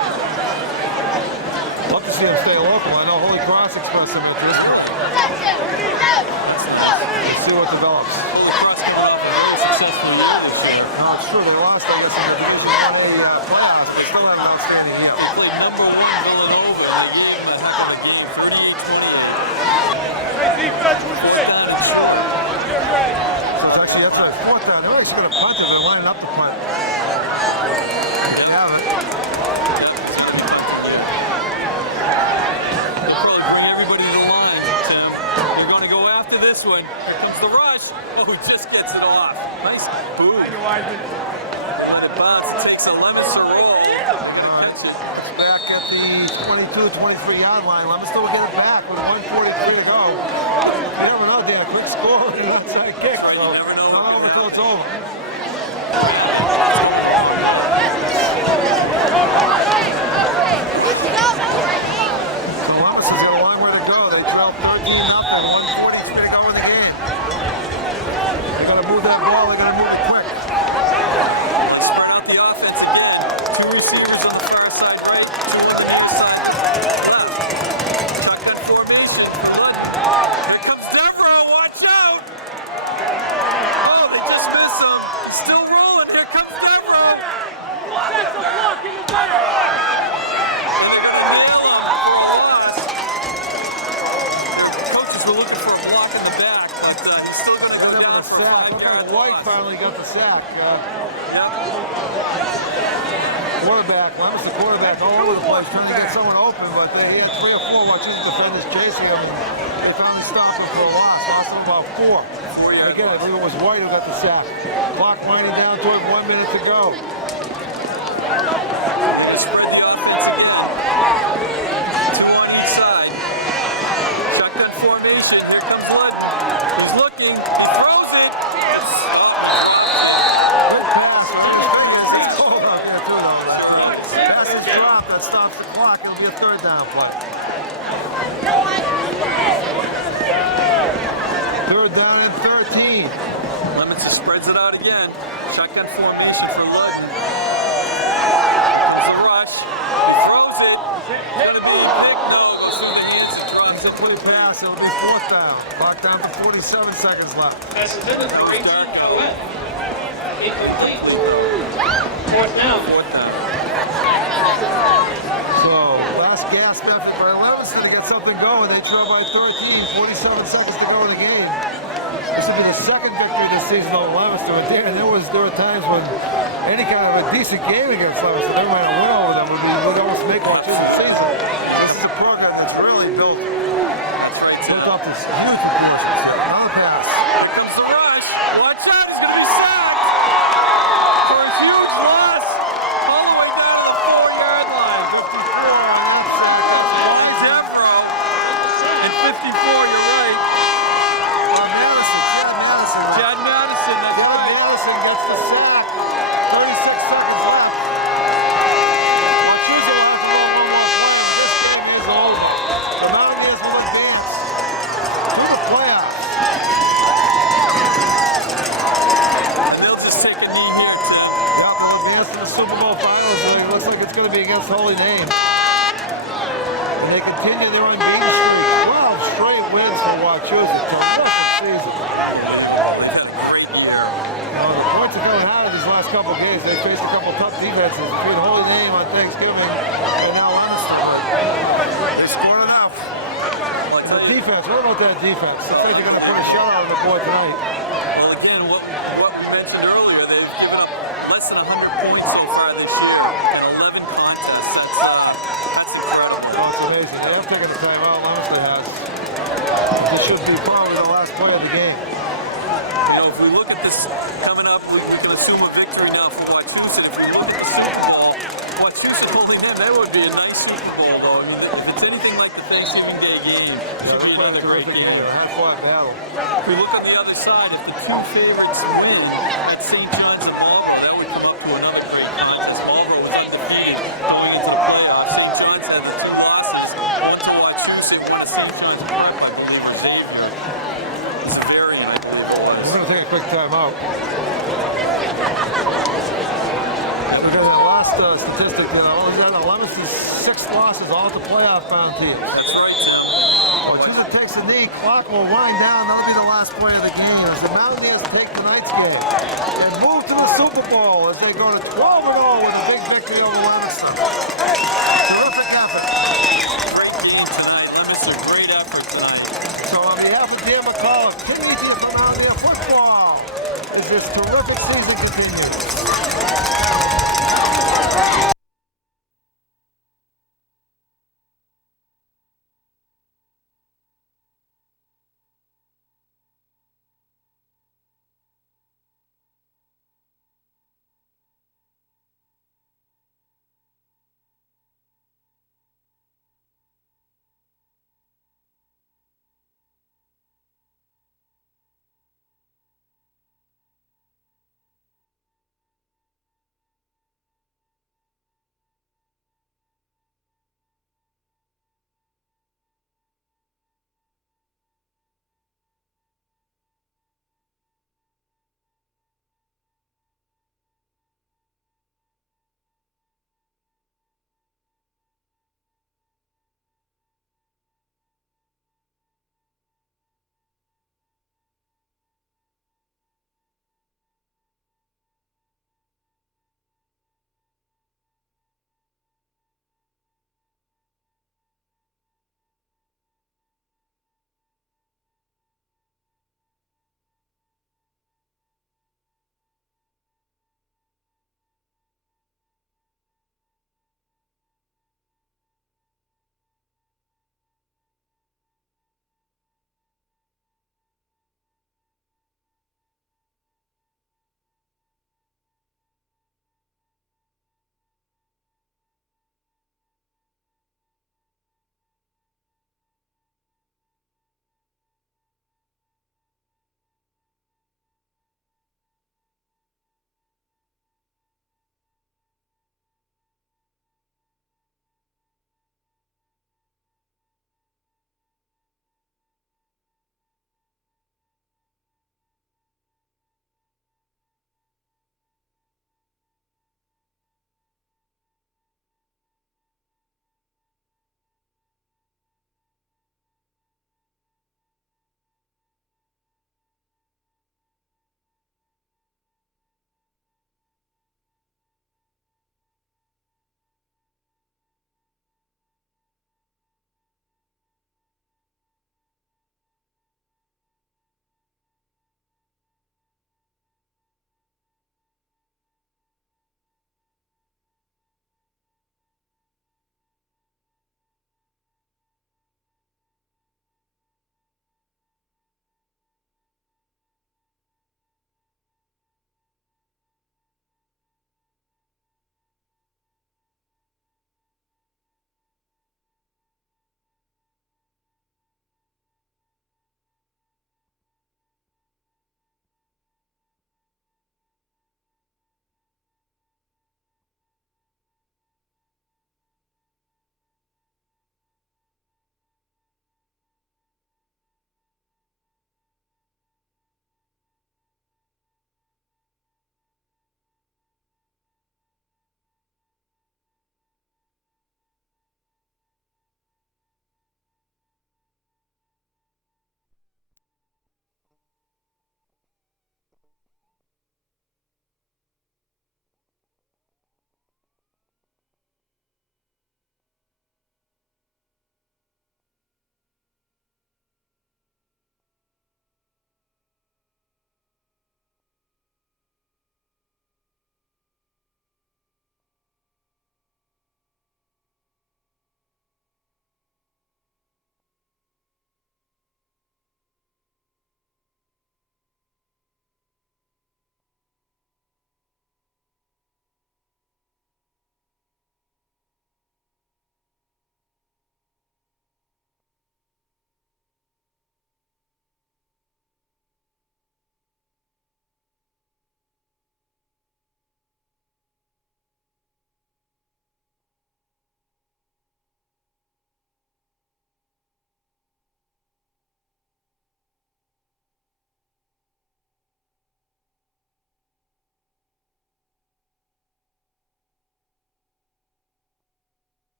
Love to see him stay local. I know Holy Cross expressed some interest. Let's see what develops. Cross coming off a very successful year this year. No, it's true. They lost, I guess, in the Division 1A playoffs, but still had an outstanding year. They played number 1 Villanova. They gave them a heck of a game, 38-28. Fourth down and short. So it's actually, that's right, fourth down. They're actually going to punt it. They're lining up to punt. They have it. They'll probably bring everybody to the line, Tim. You're going to go after this one. Here comes the rush. Oh, he just gets it off. Nice boom. Let it bounce. It takes a Leominster roll. Catch it. Back at the 22, 23-yard line. Leominster will get it back with 1:43 to go. You never know, Dan. Quick score and an outside kick. So You never know. not over until it's over. So Leominster's got a long way to go. They trail 13-0, 1:43 to go in the game. They're going to move that ball. They're going to move it quick. Spread out the offense again. 2 receivers on the far side right, 2 on the near side left. Shotgun formation. Here comes Devereaux. Watch out! Oh, they just missed him. He's still rolling. Here comes Devereaux. And they're going to nail him for a loss. Coaches were looking for a block in the back, but he's still going to go Right up down with a for a sack. 5-yard Looked like White finally got the sack. Yep. Quarterback, Leominster quarterback all over the place trying to get someone open, but he had 3 or 4 Wachusett defenders chasing him, and they finally stopped him for a loss. Lost him about 4. Again, I believe it was White who got the sack. Clock winding down toward 1 minute to go. Spread the offense again. 2 on each side. Shotgun formation. Here comes Ludden. He's looking. He throws it. Yes. Good pass. It's cold out there too, though. Pass is dropped. That stops the clock. It'll be a 3rd down play. 3rd down and 13. Leominster spreads it out again. Shotgun formation for Ludden. There's a rush. He throws it. It's going to be big. No, goes through the hands and drops. It's a quick pass. It'll be 4th down. Clock down to 47 seconds left. Pass intended for 18 Coet. Incomplete. 4th down. So, last gasp effort by Leominster to get something going. They trail by 13, 47 seconds to go in the game. This will be the 2nd victory this season over Leominster. But there were times when any kind of a decent game against Leominster, they might have win over them, would almost make Wachusett season. This is a program that's really built off this huge performance. Another pass. Here comes the rush. Watch out. He's going to be sacked for a huge loss all the way down to the 4-yard line. 54 on that side. Lonnie Devereaux and 54, you're right. Madison. Chad Madison, that's Chad right. Madison gets the sack. 36 seconds left. Wachusett will have to go one more play. This thing is over. The Mountaineers will advance to the playoffs. be against Holy Name. And they continue their unbeaten streak. 12 straight wins for Wachusett. Terrific season. They've had a great year. The points are coming high these last couple games. They faced a couple tough defenses between Holy Name on Thanksgiving and now Leominster. They scored enough. The defense, what about that defense? I think they're going to put a shell out on the board tonight. Well, again, what we mentioned earlier, they've given up less than 100 points so far this year. 11 contests. That's incredible. That's amazing. They have taken the time out. Leominster has. This should be probably the last play of the game. You know, if we look at this coming up, we can assume a victory now for Wachusett. If we look at the Super Bowl, Wachusett holding them, that would be a nice Super Bowl, though. I mean, if it's anything like the Thanksgiving Day game, it should be another great game. High-fought battle. If we look on the other side, if the two favorites win at St. John's and Marlboro, that would come up to another great contest. Marlboro was undefeated going into the playoffs. St. John's had the 2 losses, one to Wachusett, one to St. John's Park, I believe, or Xavier. It's very, I believe it was. We're going to take a quick time out. Because that last statistic, Leominster's 6 losses, all to playoff bound teams. That's right, Tim. Wachusett takes a knee, clock will wind down, that'll be the last play of the game as the Mountaineers take tonight's game and move to the Super Bowl as they go to 12-0 with a big victory over Leominster. Terrific effort. Great game tonight. Leominster, great effort tonight. So on behalf of Dan McCullough, King Ethiopia from Football, as this terrific season continues.